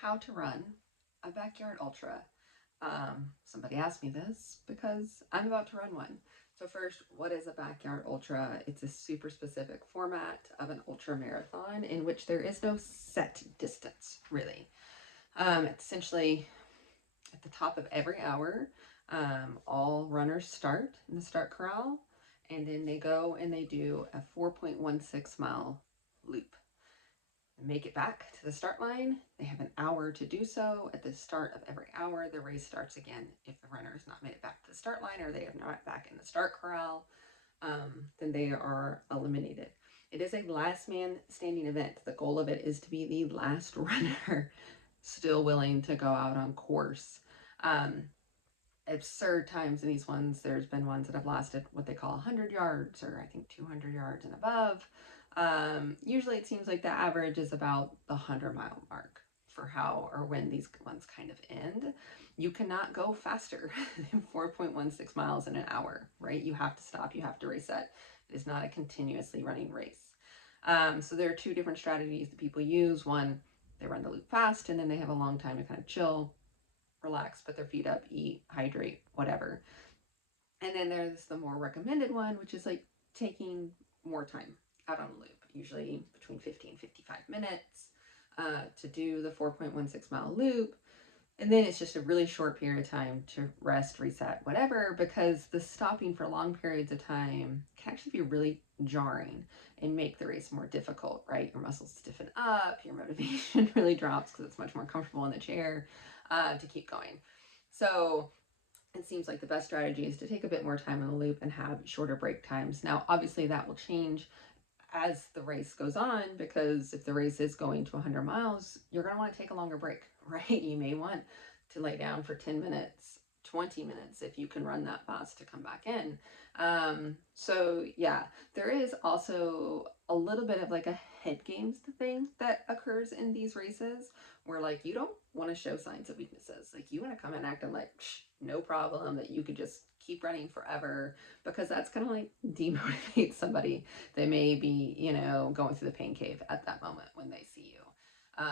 how to run a backyard ultra. Somebody asked me this because I'm about to run one. So first, what is a backyard ultra? It's a super specific format of an ultra marathon in which there is no set distance, really. It's essentially at the top of every hour. All runners start in the start corral, and then they go and they do a 4.16 mile loop. Make it back to the start line. They have an hour to do so. At the start of every hour, the race starts again. If the runner has not made it back to the start line or they have not back in the start corral, then they are eliminated. It is a last man standing event. The goal of it is to be the last runner still willing to go out on course. Um, Absurd times in these ones. There's been ones that have lasted what they call 100 yards or I think 200 yards and above. Usually it seems like the average is about the 100-mile mark for how or when these ones kind of end. You cannot go faster than 4.16 miles in an hour, right? You have to stop, you have to reset. It is not a continuously running race. So there are two different strategies that people use. One, they run the loop fast and then they have a long time to kind of chill, relax, put their feet up, eat, hydrate, whatever. And then there's the more recommended one, which is like taking more time out on a loop, usually between 50 and 55 minutes to do the 4.16 mile loop. And then it's just a really short period of time to rest, reset, whatever, because the stopping for long periods of time can actually be really jarring and make the race more difficult, right? Your muscles stiffen up, your motivation really drops because it's much more comfortable in the chair to keep going. So it seems like the best strategy is to take a bit more time on the loop and have shorter break times. Now, obviously, that will change as the race goes on, because if the race is going to 100 miles, you're going to want to take a longer break, right? You may want to lay down for 10 minutes, 20 minutes if you can run that fast to come back in. So yeah, there is also a little bit of like a head games thing that occurs in these races where like you don't want to show signs of weaknesses. Like you want to come in acting like no problem, that you could just keep running forever, because that's kind of like demotivates somebody. They may be, going through the pain cave at that moment when they see you.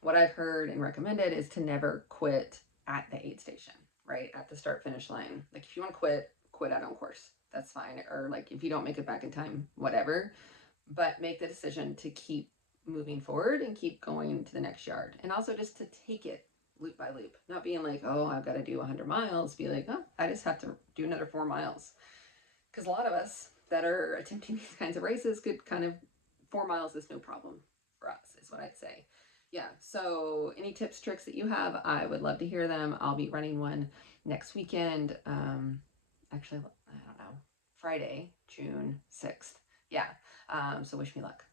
What I've heard and recommended is to never quit at the aid station, right? At the start finish line. Like if you want to quit out on course. That's fine. Or like if you don't make it back in time, whatever. But make the decision to keep moving forward and keep going to the next yard. And also just to take it loop by loop, not being like, oh, I've got to do 100 miles. Be like, oh, I just have to do another 4 miles. Because a lot of us that are attempting these kinds of races could kind of 4 miles is no problem for us, is what I'd say. Yeah. So any tips, tricks that you have, I would love to hear them. I'll be running one next weekend. Actually, I don't know, Friday, June 6th. Yeah. So wish me luck.